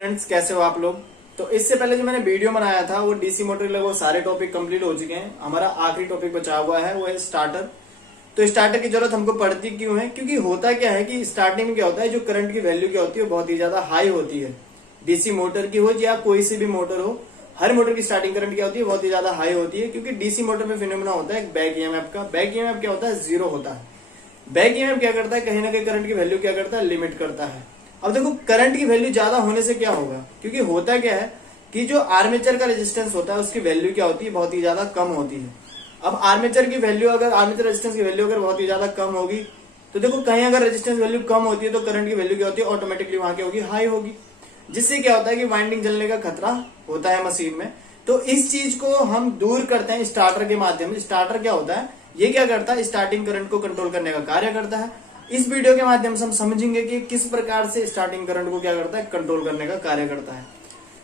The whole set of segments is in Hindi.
फ्रेंड्स, कैसे हो आप लोग। तो इससे पहले जो मैंने वीडियो बनाया था वो डीसी मोटर के लगभग सारे टॉपिक कंप्लीट हो चुके हैं। हमारा आखिरी टॉपिक बचा हुआ है वो है स्टार्टर। तो स्टार्टर की जरूरत हमको पड़ती क्यों है, क्योंकि होता क्या है कि स्टार्टिंग में क्या होता है, जो करंट की वैल्यू क्या होती है वो बहुत ही ज्यादा हाई होती है। डीसी मोटर की हो या कोई सी भी मोटर हो, हर मोटर की स्टार्टिंग करंट क्या होती है, बहुत ही ज्यादा हाई होती है। क्योंकि डीसी मोटर में फिनोमेना होता है बैक ईएमएफ का। बैक ईएमएफ क्या होता है, जीरो होता है। बैक ईएमएफ क्या करता है, कहीं ना कहीं करंट की वैल्यू क्या करता है, लिमिट करता है। अब देखो करंट की वैल्यू ज्यादा होने से क्या होगा, क्योंकि होता क्या है कि जो आर्मेचर का रेजिस्टेंस होता है उसकी वैल्यू क्या होती है, बहुत ही ज्यादा कम होती है। अब आर्मेचर की वैल्यू अगर आर्मेचर रेजिस्टेंस की वैल्यू अगर बहुत ही ज्यादा कम होगी तो देखो कहीं अगर रेजिस्टेंस वैल्यू कम होती है तो करंट की वैल्यू क्या होती है, ऑटोमेटिकली वहां क्या होगी, हाई होगी। जिससे क्या होता है कि वाइंडिंग जलने का खतरा होता है मशीन में। तो इस चीज को हम दूर करते हैं स्टार्टर के माध्यम से। स्टार्टर क्या होता है, ये क्या करता है, स्टार्टिंग करंट को कंट्रोल करने का कार्य करता है। इस वीडियो के माध्यम से हम समझेंगे कि किस प्रकार से स्टार्टिंग करंट को क्या करता है, कंट्रोल करने का कार्य करता है।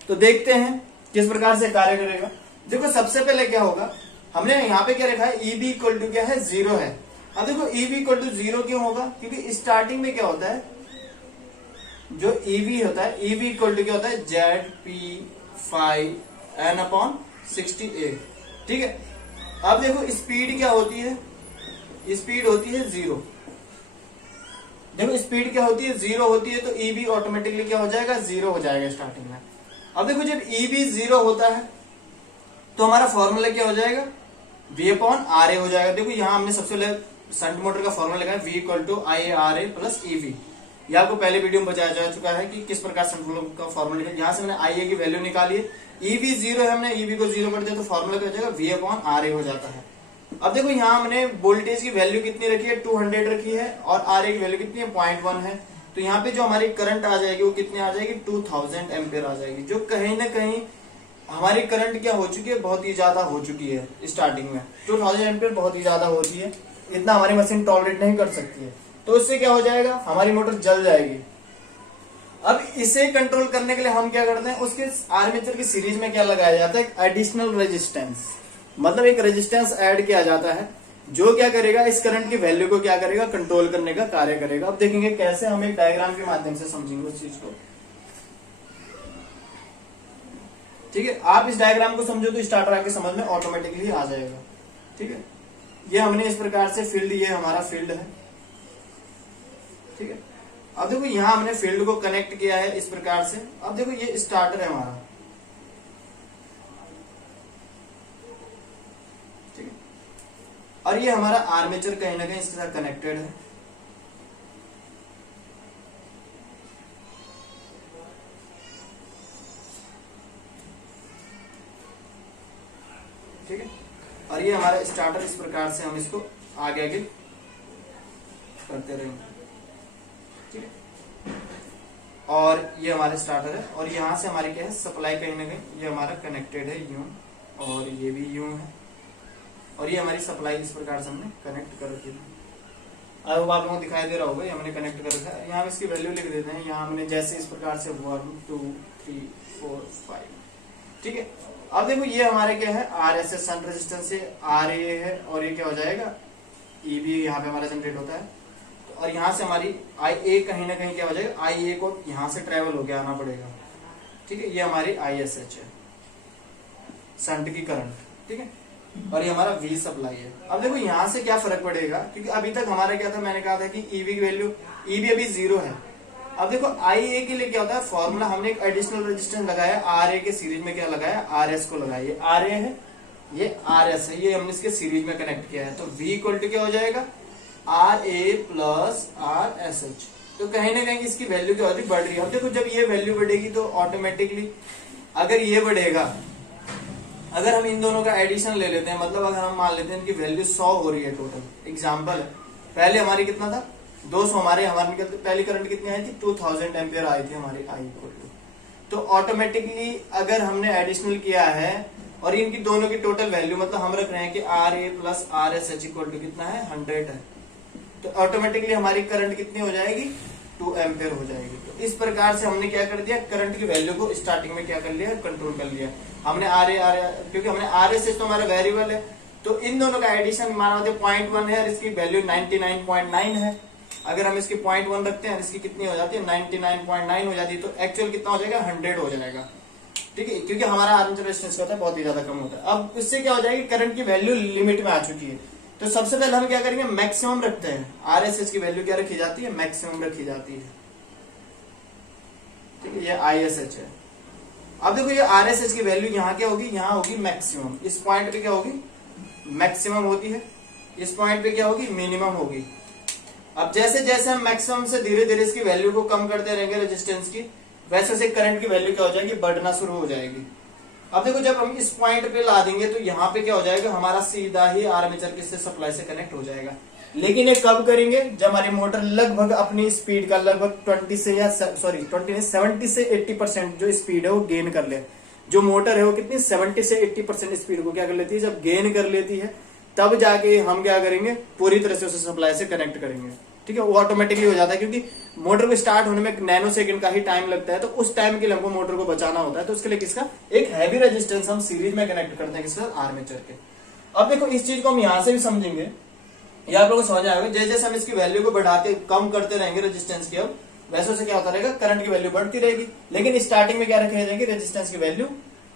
तो देखते हैं किस प्रकार से कार्य करेगा। देखो सबसे पहले क्या होगा, हमने यहाँ पे क्या रखा है, ईबी इक्वल टू क्या है, जीरो है। अब देखो ईबी इक्वल टू जीरो क्यों होगा, क्योंकि स्टार्टिंग में क्या होता है, जो ईबी होता है, ईबी इक्वल टू क्या होता है, Z P five N upon 68। ठीक है। अब देखो स्पीड क्या होती है, स्पीड होती है जीरो। देखो स्पीड क्या होती है, जीरो होती है। तो ईबी ऑटोमेटिकली क्या हो जाएगा, जीरो हो जाएगा स्टार्टिंग में। अब देखो जब ईबी जीरो होता है तो हमारा फॉर्मूला क्या हो जाएगा, वी अपॉन आर ए हो जाएगा। देखो यहाँ हमने सबसे पहले शंट मोटर का फॉर्मूला लगाया, V equal to I R A plus EV. यह आपको पहले वीडियो में बताया जा चुका है कि किस प्रकार शंट मोटर का फॉर्मूला निकाल। यहाँ से मैंने आई ए की वैल्यू निकाली है, ईवी जीरो है, हमने ईवी को जीरो कर दिया तो फॉर्मूला क्या हो जाएगा, वी अपॉन आर ए हो जाता है। अब देखो यहाँ हमने वोल्टेज की वैल्यू कितनी रखी है, 200 रखी है, और आर ए की वैल्यू कितनी है, 0.1 है। तो यहाँ पे जो हमारी करंट आ जाएगी वो कितनी आ जाएगी, 2000 एम्पियर आ जाएगी। जो कहीं ना कहीं हमारी करंट क्या हो चुकी है, बहुत ही ज्यादा हो चुकी है। स्टार्टिंग में 2000 एम्पियर बहुत ही ज्यादा होती है, इतना हमारी मशीन टॉलरेट नहीं कर सकती है। तो इससे क्या हो जाएगा, हमारी मोटर जल जाएगी। अब इसे कंट्रोल करने के लिए हम क्या करते हैं, उसके आर्मेचर की सीरीज में क्या लगाया जाता है, एडिशनल रेजिस्टेंस। मतलब एक रेजिस्टेंस ऐड किया जाता है जो क्या करेगा, इस करंट की वैल्यू को क्या करेगा, कंट्रोल करने का कार्य करेगा। अब देखेंगे कैसे, हम एक डायग्राम के माध्यम से समझेंगे उस चीज को। ठीक है, आप इस डायग्राम को समझो तो स्टार्टर आपके समझ में ऑटोमेटिकली आ जाएगा। ठीक है, ये हमने इस प्रकार से फील्ड, ये हमारा फील्ड है। ठीक है, अब देखो यहां हमने फील्ड को कनेक्ट किया है इस प्रकार से। अब देखो ये स्टार्टर है हमारा। ठीक है, और ये हमारा आर्मेचर कहीं ना कहीं इसके साथ कनेक्टेड है। ठीक है, और ये हमारा स्टार्टर। इस प्रकार से हम इसको आगे आगे करते रहेंगे। ठीक है, और ये हमारा स्टार्टर है, और यहां से हमारी क्या है, सप्लाई कहीं ना कहीं ये हमारा कनेक्टेड है यूं, और ये भी यूं है, और ये हमारी सप्लाई इस प्रकार से हमने कनेक्ट कर रखी है। अब आप लोगों को दिखाई दे रहा होगा, ये हमने कनेक्ट कर रखा है। यहाँ हम इसकी वैल्यू लिख देते हैं, यहाँ हमने जैसे इस प्रकार से 1 2 3 4 5। ठीक है, अब देखो ये हमारे क्या है, R S S shunt resistance से आर ए है, और ये क्या हो जाएगा, ई बी यहाँ पे हमारा जनरेट होता है। तो और यहाँ से हमारी आई ए कहीं ना कहीं क्या हो जाएगा, आई ए को यहाँ से ट्रेवल होके आना पड़ेगा। ठीक है, ये हमारी आई एस एच है, शंट की करंट। ठीक है, और ये हमारा वी सप्लाई है। अब देखो यहाँ से क्या फर्क पड़ेगा, क्योंकि अभी तक हमारा क्या था, मैंने कहा था कि ईवी की वैल्यू, ईवी अभी जीरो है। अब देखो आई ए के लिए क्या होता है, फॉर्मूला हमने एक एडिशनल रेजिस्टेंस लगाया, आर ए के सीरीज में क्या लगाया, आर एस को लगाया। ये आर ए है, ये आर एस है, ये हमने इसके सीरीज में कनेक्ट किया है। तो वी इक्वल टू क्या हो जाएगा, R A plus R S H. तो कहीं ना कहीं इसकी वैल्यू क्या होती है, बढ़ रही है। अब देखो जब ये वैल्यू बढ़ेगी तो ऑटोमेटिकली, अगर ये बढ़ेगा, अगर हम इन दोनों का एडिशन ले लेते हैं, मतलब अगर हम मान लेते हैं इनकी वैल्यू 100 हो रही है टोटल, एग्जाम्पल है, पहले हमारी कितना था, 200, हमारे निकलते पहली करंट कितनी आई थी, 2000 एम्पियर आई थी हमारी आई इक्वल टू। तो ऑटोमेटिकली अगर हमने एडिशनल किया है और इनकी दोनों की टोटल वैल्यू, मतलब हम रख रहे हैं कि R A plus R S H equal to कितना है, 100 है, तो ऑटोमेटिकली हमारी करंट कितनी हो जाएगी, 2 एम्पियर हो जाएगी। तो इस प्रकार से हमने क्या कर दिया, करंट की वैल्यू को स्टार्टिंग में क्या कर लिया, कंट्रोल कर लिया हमने। क्योंकि हमने आर एस एच तो हमारा वेरिएबल है, तो इन दोनों का एडिशन माना 0.1 है और इसकी वैल्यू 99.9 है। अगर हम इसकी 0.1 रखते हैं, इसकी कितनी हो जाती है 99.9 हो जाती है, तो एक्चुअल कितना हो जाएगा 100 हो जाएगा। ठीक है, क्योंकि हमारा आर्मेचर रेजिस्टेंस होता है बहुत ही ज्यादा कम होता है। अब इससे क्या हो जाएगी, करंट की वैल्यू लिमिट में आ चुकी है। तो सबसे पहले हम क्या करेंगे, मैक्सिमम रखते हैं। आरएसएच की वैल्यू क्या रखी जाती है, मैक्सिमम रखी जाती है। ठीक है, ये आईएसएच है। अब देखो ये आरएसएच की वैल्यू यहाँ क्या होगी, यहाँ होगी मैक्सिमम। इस पॉइंट पे क्या होगी, मैक्सिमम होती है। इस पॉइंट पे क्या होगी, मिनिमम होगी। अब जैसे जैसे हम मैक्सिमम से धीरे धीरे इसकी वैल्यू को कम करते रहेंगे रेजिस्टेंस की, वैसे वैसे करंट की वैल्यू क्या हो जाएगी, बढ़ना शुरू हो जाएगी। अब देखो जब हम इस पॉइंट पे ला देंगे तो यहाँ पे क्या हो जाएगा, हमारा सीधा ही आर्मेचर के सप्लाई से कनेक्ट हो जाएगा। लेकिन ये कब करेंगे, जब हमारी मोटर लगभग अपनी स्पीड का लगभग 20 से 70 से 80% जो स्पीड है वो गेन कर ले। जो मोटर है वो कितनी 70 से 80% स्पीड को क्या कर लेती है, जब गेन कर लेती है तब जाके हम क्या करेंगे, पूरी तरह से उसे सप्लाई से कनेक्ट करेंगे। ठीक है, वो ऑटोमेटिकली हो जाता है, क्योंकि मोटर को स्टार्ट होने में नैनो सेकंड का ही टाइम लगता है। तो उस टाइम के लिए हमको मोटर को बचाना होता है। तो उसके लिए किसका, एक हैवी रेजिस्टेंस हम सीरीज में कनेक्ट करते हैं, किसका, आर्मेचर के। अब देखो इस चीज को हम यहां से भी समझेंगे, ये आप लोगों को समझ आएगा। जैसे जैसे हम इसकी वैल्यू को बढ़ाते कम करते रहेंगे रेजिस्टेंस की, अब वैसे वैसे क्या होता रहेगा, करंट की वैल्यू बढ़ती रहेगी। लेकिन स्टार्टिंग में क्या रखी जाएगी, रेजिस्टेंस की वैल्यू,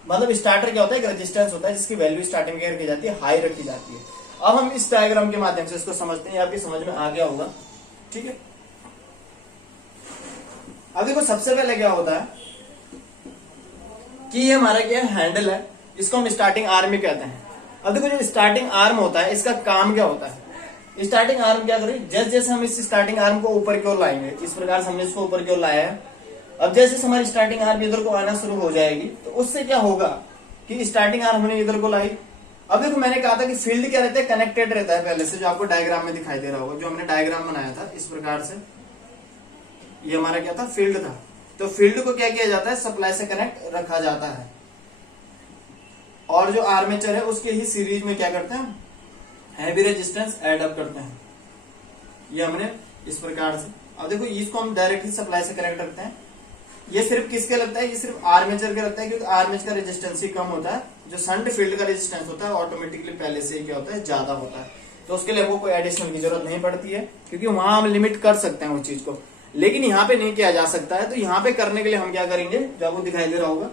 मतलब स्टार्टर क्या होता है, एक रेजिस्टेंस होता है जिसकी वैल्यू स्टार्टिंग में रखी जाती है, हाई रखी जाती है। अब हम इस डायग्राम के माध्यम से इसको समझते हैं, आपकी समझ में आ गया होगा। ठीक है, अब देखो सबसे पहले क्या होता है कि ये हमारा क्या हैंडल है, इसको हम स्टार्टिंग आर्म कहते हैं। अब देखो जो स्टार्टिंग आर्म होता है इसका काम क्या होता है, स्टार्टिंग आर्म क्या करें, जैसे जैसे हम इस स्टार्टिंग आर्म को ऊपर की ओर लाएंगे, इस प्रकार से हमने इसको ऊपर की ओर लाया है। अब जैसे हमारी स्टार्टिंग आर्म इधर को आना शुरू हो जाएगी, तो उससे क्या होगा कि स्टार्टिंग आर्म हमने इधर को लाई। अब देखो मैंने कहा था कि फील्ड क्या रहता है, कनेक्टेड रहता है पहले से, जो आपको डायग्राम में दिखाई दे रहा होगा। जो हमने डायग्राम बनाया था इस प्रकार से, ये हमारा क्या था, फील्ड था। तो फील्ड को क्या किया जाता है, सप्लाई से कनेक्ट रखा जाता है। और जो आर्मेचर है उसके ही सीरीज में क्या करते हैं, हैवी रेजिस्टेंस ऐड अप करते हैं। ये हमने इस प्रकार से, अब देखो इसको हम डायरेक्ट ही सप्लाई से कनेक्ट रखते हैं। ये सिर्फ किसके लगता है, ये सिर्फ आर्मेचर के लगता है, क्योंकि आर्मेचर का रेजिस्टेंस ही कम होता है। जो शंट फील्ड का रेजिस्टेंस होता है ऑटोमेटिकली पहले से ही क्या होता है, ज्यादा होता है। तो उसके लिए हमको कोई एडिशनल की जरूरत नहीं पड़ती है, क्योंकि वहां हम लिमिट कर सकते हैं उस चीज को। लेकिन यहाँ पे नहीं किया जा सकता है। तो यहाँ पे करने के लिए हम क्या करेंगे, जो आपको दिखाई दे रहा होगा,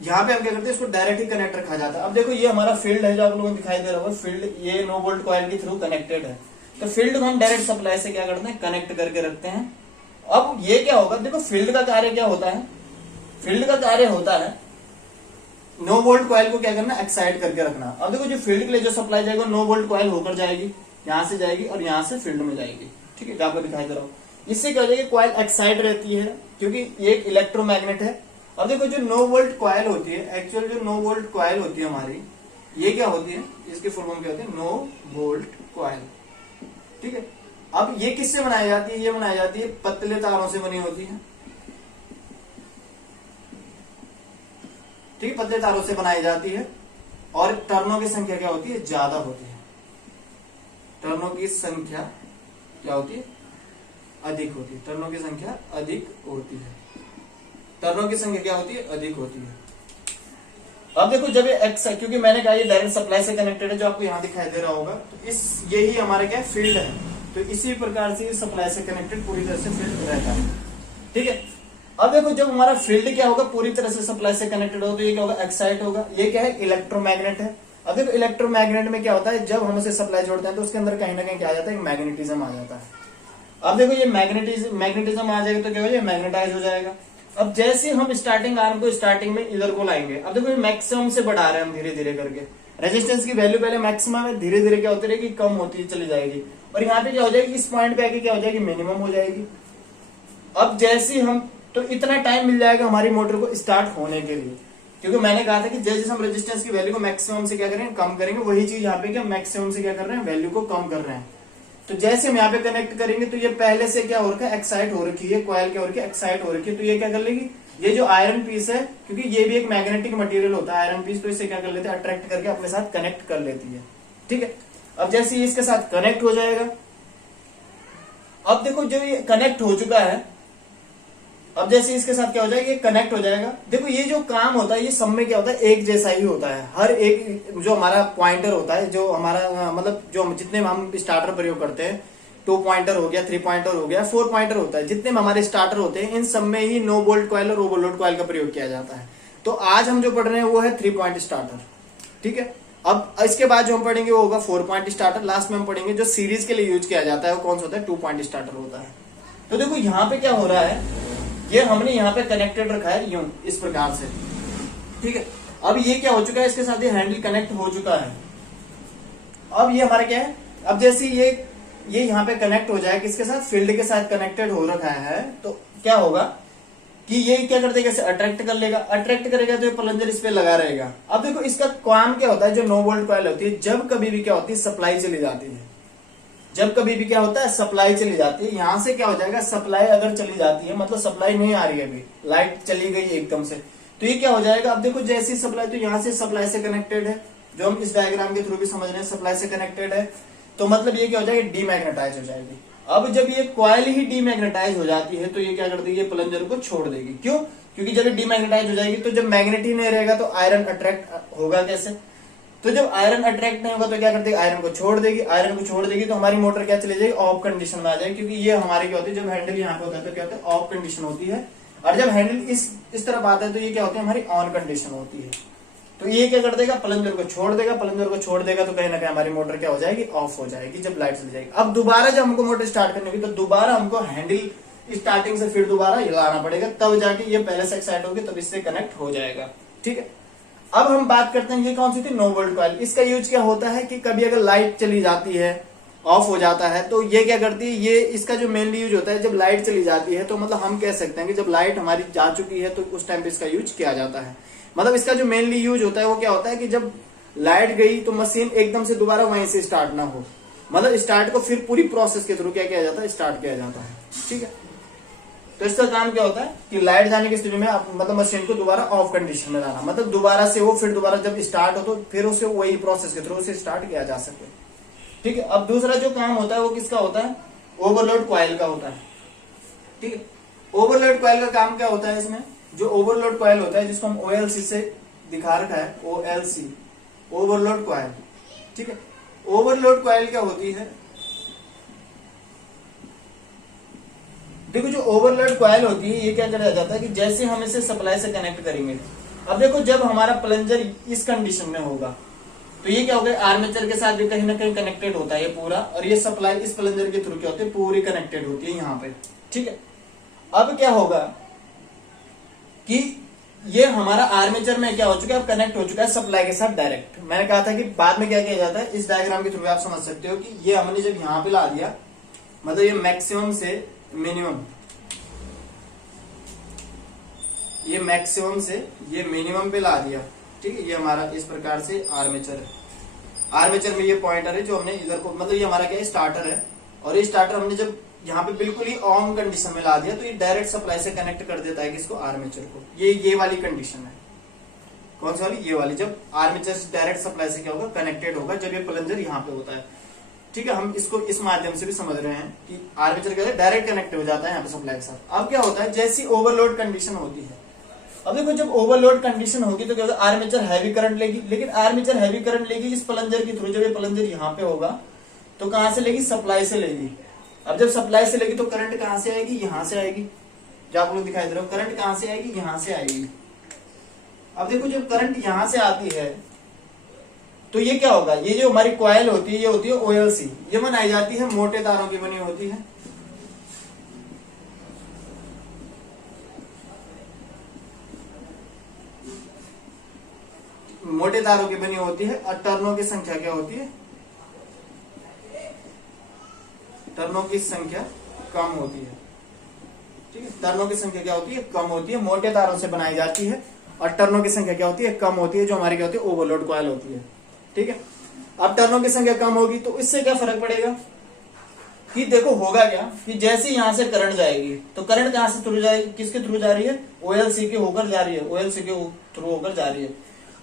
यहाँ पे हम क्या करते हैं, इसको डायरेक्ट ही कनेक्ट रखा जाता है। अब देखो ये हमारा फील्ड है, जो आप लोगों को दिखाई दे रहा होगा, फील्ड ये नो वोल्ट कॉइल के थ्रू कनेक्टेड है। तो फील्ड को हम डायरेक्ट सप्लाई से क्या करते हैं, कनेक्ट करके रखते हैं। अब ये क्या होगा, देखो फील्ड का कार्य क्या होता है, फील्ड का कार्य होता है नो वोल्ट कॉइल को क्या करना, एक्साइट करके रखना। अब देखो जो फील्ड के लिए जो सप्लाई जाएगा, नो वोल्ट कॉइल होकर जाएगी, यहां से जाएगी और यहां से फील्ड में जाएगी। ठीक है, आपको दिखाई दे रहा हो। इससे क्या हो जाएगी, कॉइल एक्साइट रहती है, क्योंकि ये एक इलेक्ट्रोमैग्नेट है। अब देखो जो नो वोल्ट कॉइल होती है, एक्चुअल जो नो वोल्ट कॉइल होती है हमारी, ये क्या होती है, इसकी फुल फॉर्म क्या होती है, नो वोल्ट कॉइल। ठीक है, अब ये किससे बनाई जाती है, ये बनाई जाती है पतले तारों से बनी होती है। ठीक है, पतले तारों से बनाई जाती है, और टर्नों की संख्या क्या होती है, ज्यादा होती है। टर्नों की संख्या क्या होती है, अधिक होती है। टर्नों की संख्या अधिक होती है। टर्नों की संख्या क्या होती है, अधिक होती है। अब देखो जब ये एक्स है, क्योंकि मैंने कहा ये डायरेक्ट सप्लाई से कनेक्टेड है, जो आपको यहाँ दिखाई दे रहा होगा, तो इस यही हमारा क्या फील्ड है। तो इसी प्रकार से सप्लाई से कनेक्टेड पूरी तरह से फील्ड रहता है। ठीक है, अब देखो जब हमारा फील्ड क्या होगा, पूरी तरह से सप्लाई से कनेक्टेड होगा, तो ये क्या होगा, एक्साइट होगा। ये क्या है, इलेक्ट्रोमैग्नेट है। अब देखो इलेक्ट्रोमैग्नेट में क्या होता है, जब हम उसे सप्लाई जोड़ते हैं तो उसके अंदर कहीं ना कहीं क्या आ जाता है, मैग्नेटिज्म आ जाता है। अब देखो ये मैग्नेटिज्म आ जाएगा तो क्या हो जाएगा, मैग्नेटाइज हो जाएगा। अब जैसे हम स्टार्टिंग आर्म को स्टार्टिंग में इधर को लाएंगे, अब देखो ये मैक्सिमम से बढ़ा रहे हैं हम धीरे धीरे करके। रेजिस्टेंस की वैल्यू पहले मैक्सिमम है, धीरे धीरे क्या होती रहेगी, कम होती चली जाएगी। और यहाँ पे क्या हो जाएगी, इस पॉइंट पे आके क्या हो जाएगी, मिनिमम हो जाएगी। अब जैसे हम, तो इतना टाइम मिल जाएगा हमारी मोटर को स्टार्ट होने के लिए, क्योंकि मैंने कहा था कि जैसे हम रेजिस्टेंस की वैल्यू को मैक्सिमम से क्या करेंगे, कम करेंगे, वही चीज यहाँ पे क्या मैक्सिमम से क्या कर रहे हैं, वैल्यू को कम कर रहे हैं। तो जैसे हम यहाँ पे कनेक्ट करेंगे तो ये पहले से क्या हो रखा है, एक्साइट हो रखी है, कॉइल क्या हो रखी है, एक्साइट हो रखी है। तो ये क्या कर लेगी, ये जो आयरन पीस है, क्योंकि ये भी एक मैग्नेटिक मटेरियल होता है आयरन पीस, तो इसे क्या कर लेते हैं, अट्रैक्ट करके अपने साथ कनेक्ट कर लेती है। ठीक है, अब जैसे ये इसके साथ कनेक्ट हो जाएगा, अब देखो जो ये कनेक्ट हो चुका है, अब जैसे इसके साथ क्या हो जाएगा, ये कनेक्ट हो जाएगा। देखो ये जो काम होता है ये सब में क्या होता है, एक जैसा ही होता है। हर एक जो हमारा पॉइंटर होता है, जो हमारा मतलब जो जितने हम स्टार्टर प्रयोग करते हैं, 2 पॉइंटर हो गया, 3 पॉइंटर हो गया, 4 पॉइंटर होता है, जितने हमारे स्टार्टर होते हैं इन सब में ही नो बोल्ट कॉइल और ओवरलोड कॉइल का प्रयोग किया जाता है। तो आज हम जो पढ़ रहे हैं वो है 3 पॉइंट स्टार्टर, ठीक है। अब इसके बाद जो हम पढ़ेंगे वो होगा 4 पॉइंट स्टार्टर। लास्ट में हम पढ़ेंगे जो सीरीज के लिए यूज किया जाता है वो कौन सा होता है, 2 पॉइंट स्टार्टर होता है। तो देखो यहाँ पे क्या हो रहा है, ये हमने यहाँ पे कनेक्टेड रखा है यूं इस प्रकार से, ठीक है। अब ये क्या हो चुका है, इसके साथ ये हैंडल कनेक्ट हो चुका है। अब ये हमारा क्या है, अब जैसे ये यहाँ पे कनेक्ट हो जाए किसके साथ, फील्ड के साथ कनेक्टेड हो रखा है, तो क्या होगा कि ये क्या कर देगा, इसे अट्रैक्ट कर लेगा, अट्रैक्ट करेगा तो ये प्लंजर इस पे लगा रहेगा। अब देखो इसका काम क्या होता है, जो नो वोल्ट कॉइल होती है, जब कभी भी क्या होती है सप्लाई चली जाती है, जब कभी भी क्या होता है सप्लाई चली जाती है, यहां से क्या हो जाएगा, सप्लाई अगर चली जाती है मतलब सप्लाई नहीं आ रही है, अभी लाइट चली गई एकदम से, तो ये क्या हो जाएगा, अब देखो जैसी सप्लाई, तो यहाँ से सप्लाई से कनेक्टेड है, जो हम इस डायग्राम के थ्रू भी समझ रहे हैं, सप्लाई से कनेक्टेड है, तो मतलब ये क्या हो जाएगी, डीमैग्नेटाइज हो जाएगी। अब जब ये कॉइल ही डीमैग्नेटाइज हो जाती है तो ये क्या कर देगी, ये प्लंजर को छोड़ देगी। क्यों, क्योंकि जब ये डीमैग्नेटाइज हो जाएगी तो जब मैग्नेट ही नहीं रहेगा तो आयरन अट्रैक्ट होगा कैसे, तो जब आयरन अट्रैक्ट नहीं होगा तो क्या कर देगी, आयरन को छोड़ देगी, आयरन को छोड़ देगी तो हमारी मोटर क्या चली जाएगी, ऑफ कंडीशन में आ जाएगी। क्योंकि ये हमारी क्या होती है, जब हैंडल यहाँ पे होता है तो क्या होता है, ऑफ कंडीशन होती है, और जब हैंडल इस तरफ आता है तो ये क्या होती है, हमारी ऑन कंडीशन होती है। तो ये क्या कर देगा, प्लंजर को छोड़ देगा, प्लंजर को छोड़ देगा तो कहीं ना कहीं हमारी मोटर क्या हो जाएगी, ऑफ हो जाएगी जब लाइट चली जाएगी। अब दोबारा जब हमको मोटर स्टार्ट करनी होगी तो दोबारा हमको हैंडल स्टार्टिंग से फिर दोबारा हिलाना पड़ेगा, तब जाके ये पहले से एक्साइट होगी तब इससे कनेक्ट हो जाएगा, ठीक है। अब हम बात करते हैं ये कौन सी थी, नो वोल्ट कॉइल। इसका यूज क्या होता है कि कभी अगर लाइट चली जाती है, ऑफ हो जाता है, तो ये क्या करती है, ये इसका जो मेनली यूज होता है जब लाइट चली जाती है, तो मतलब हम कह सकते हैं कि जब लाइट हमारी जा चुकी है तो उस टाइम पे इसका यूज किया जाता है। मतलब इसका जो मेनली यूज होता है वो क्या होता है कि जब लाइट गई तो मशीन एकदम से दोबारा वहीं से स्टार्ट ना हो, मतलब स्टार्ट को फिर पूरी प्रोसेस के थ्रू क्या किया जाता है, स्टार्ट किया जाता है, ठीक है। तो इसका काम क्या होता है कि लाइट जाने की स्थिति में मतलब मशीन को दोबारा ऑफ कंडीशन में लाना, मतलब दोबारा से वो फिर दोबारा जब स्टार्ट हो तो फिर उसे वही प्रोसेस के थ्रू उसे स्टार्ट किया जा सके, ठीक है। अब दूसरा जो काम होता है वो किसका होता है, ओवरलोड कॉइल का होता है, ठीक है। ओवरलोड कॉइल का काम क्या होता है, इसमें जो ओवरलोड कॉइल होता है जिसको हम OLC से दिखा रखा है, OLC ओवरलोड कॉइल, ठीक है। ओवरलोड कॉइल क्या होती है, देखो जो ओवरलोड कॉइल होती है ये क्या किया जाता है कि जैसे हम इसे सप्लाई से कनेक्ट करेंगे, अब देखो जब हमारा प्लंजर इस कंडीशन में होगा तो ये क्या होगा, आर्मेचर के साथ भी कहीं ना कहीं कनेक्टेड होता है ये पूरा, और ये सप्लाई इस प्लंजर के थ्रू क्या होती है, पूरी कनेक्टेड होती है यहाँ पे, ठीक है। अब क्या होगा कि ये हमारा आर्मेचर में क्या हो चुका है, अब कनेक्ट हो चुका है सप्लाई के साथ डायरेक्ट। मैंने कहा था कि बाद में क्या किया जाता है, इस डायग्राम के थ्रू आप समझ सकते हो कि ये हमने जब यहाँ पे ला दिया, मतलब ये मैक्सिमम से मिनिमम, ये मैक्सिमम से ये मिनिमम पे ला दिया, ठीक है। ये हमारा इस प्रकार से आर्मेचर है, आर्मेचर में ये पॉइंटर है जो हमने इधर को, मतलब ये हमारा क्या है, स्टार्टर है, और ये स्टार्टर हमने जब यहाँ पे बिल्कुल ही ऑन कंडीशन में ला दिया तो ये डायरेक्ट सप्लाई से कनेक्ट कर देता है किसको, आर्मेचर को। ये वाली कंडीशन है, कौन सी वाली, ये वाली, जब आर्मेचर डायरेक्ट सप्लाई से क्या होगा, कनेक्टेड होगा, जब ये प्लंजर यहाँ पे होता है, ठीक है। हम इसको इस माध्यम से भी समझ रहे हैं कि आर्मेचर क्या है, डायरेक्ट कनेक्ट हो जाता है यहाँ पे सप्लाई के साथ। अब क्या होता है, जैसी ओवरलोड कंडीशन होती है, अब देखो जब ओवरलोड कंडीशन होगी तो क्या होगा, आर्मेचर हैवी करंट लेगी, लेकिन आर्मेचर हैवी करंट लेगी इस प्लंजर के थ्रू, जब ये प्लंजर यहाँ पे होगा तो कहां से लेगी, सप्लाई से लेगी। अब जब सप्लाई से लेगी तो करंट कहां से आएगी, यहां से आएगी, जो आप लोग दिखाई दे रहे हो, करंट कहां से आएगी, यहां से आएगी। अब देखो जब करंट यहां से आती है तो ये क्या होगा, ये जो हमारी कॉइल होती है ये होती है OLC, ये बनाई जाती है मोटे तारों की बनी होती है, मोटे तारों की बनी होती है, और टर्नों की संख्या क्या होती है, टर्नों की संख्या कम होती है, ठीक है। टर्नों की संख्या क्या होती है, कम होती है, मोटे तारों से बनाई जाती है, और टर्नों की संख्या क्या होती है, कम होती है, जो हमारी क्या होती है, ओवरलोड कॉइल होती है, ठीक है। अब टर्नों की संख्या कम होगी तो इससे क्या फर्क पड़ेगा कि देखो होगा क्या कि जैसे यहां से करंट जाएगी तो करंट कहां से थ्रू जाएगी, किसके थ्रू जा रही है, OLC के होकर जा रही है, OLC के थ्रू होकर जा रही है।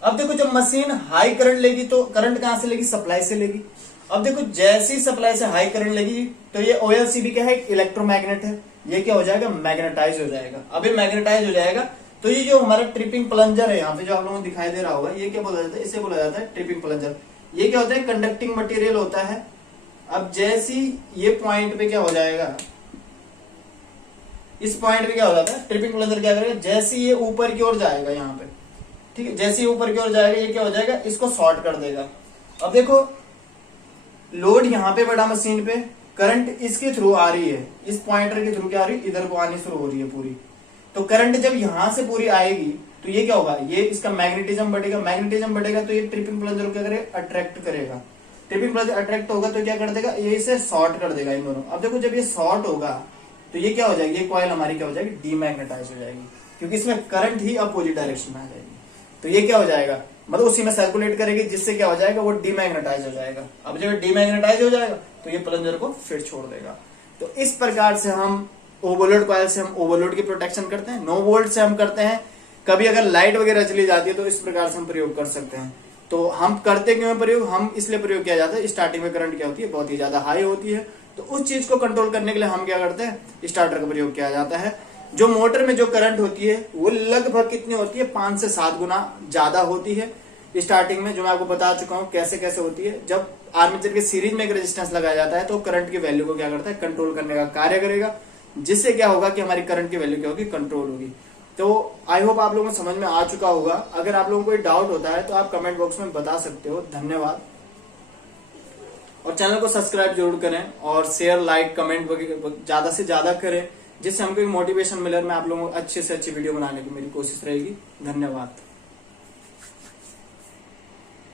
अब देखो जब मशीन हाई करंट लेगी तो करंट कहां से लेगी, सप्लाई से लेगी। अब देखो जैसी सप्लाई से हाई करंट लेगी तो ये OLC भी क्या है, इलेक्ट्रोमैग्नेट है, ये क्या हो जाएगा, मैग्नेटाइज हो जाएगा। अब ये मैग्नेटाइज हो जाएगा तो ये जो हमारा ट्रिपिंग प्लंजर है यहाँ पे जो आप लोगों को दिखाई दे रहा होगा, ये क्या बोला जाता है, इसे बोला जाता है ट्रिपिंग प्लंजर। ये क्या होता है, कंडक्टिंग मटेरियल होता है, अब जैसी ये पॉइंट पे क्या हो जाएगा, इस पॉइंट पे क्या हो जाता है, ट्रिपिंग प्लंजर क्या करेगा, जैसे ये ऊपर की ओर जाएगा यहाँ पे, ठीक है, जैसे ही ऊपर की ओर जाएगा ये क्या हो जाएगा, इसको शॉर्ट कर देगा। अब देखो लोड यहाँ पे बड़ा मशीन पे, करंट इसके थ्रू आ रही है, इस पॉइंटर के थ्रू क्या आ रही है, इधर को आनी शुरू हो रही है पूरी। तो करंट जब यहां से पूरी आएगी तो ये क्या होगा, ये इसका मैग्नेटिज्म बढ़ेगा, मैग्नेटिज्म बढ़ेगा तो ये ट्रिपिंग प्लंजर को क्या करेगा, अट्रैक्ट करेगा। ट्रिपिंग प्लंजर अट्रैक्ट होगा तो क्या कर देगा, ये इसे शॉर्ट कर देगा इन दोनों। अब देखो जब ये शॉर्ट होगा तो ये क्या हो जाएगी, ये कॉइल हमारी क्या हो जाएगी, डीमैग्नेटाइज हो जाएगी, क्योंकि इसमें करंट ही अपोजिट डायरेक्शन में आ जाएगी। तो ये क्या हो जाएगा, मतलब उसी में सर्कुलेट करेगी, जिससे क्या हो जाएगा, वो डीमैग्नेटाइज हो जाएगा। अब जब डीमैग्नेटाइज हो जाएगा तो ये प्लंजर को फिर छोड़ देगा। तो इस प्रकार से हम ओवरलोड कॉइल से हम ओवरलोड की प्रोटेक्शन करते हैं, नो वोल्ट से हम करते हैं। कभी अगर लाइट वगैरह चली जाती है तो इस प्रकार से हम प्रयोग कर सकते हैं। तो हम करते क्यों है प्रयोग, हम इसलिए प्रयोग किया जाता है, स्टार्टिंग में करंट क्या होती है, बहुत ही ज्यादा हाई होती है, तो उस चीज को कंट्रोल करने के लिए हम क्या करते हैं, स्टार्टर का प्रयोग किया जाता है। जो मोटर में जो करंट होती है वो लगभग कितनी होती है, 5 से 7 गुना ज्यादा होती है स्टार्टिंग में, जो मैं आपको बता चुका हूं कैसे कैसे होती है। जब आर्मेचर के सीरीज में एक रेजिस्टेंस लगाया जाता है तो करंट की वैल्यू को क्या करता है, कंट्रोल करने का कार्य करेगा, जिससे क्या होगा कि हमारी करंट की वैल्यू क्या होगी, कंट्रोल होगी। तो आई होप आप लोगों को समझ में आ चुका होगा। अगर आप लोगों को कोई डाउट होता है तो आप कमेंट बॉक्स में बता सकते हो। धन्यवाद। और चैनल को सब्सक्राइब जरूर करें और शेयर लाइक कमेंट ज्यादा से ज्यादा करें, जिससे हमको एक मोटिवेशन मिले। मैं आप लोगों को अच्छे से अच्छी वीडियो बनाने की मेरी कोशिश रहेगी। धन्यवाद।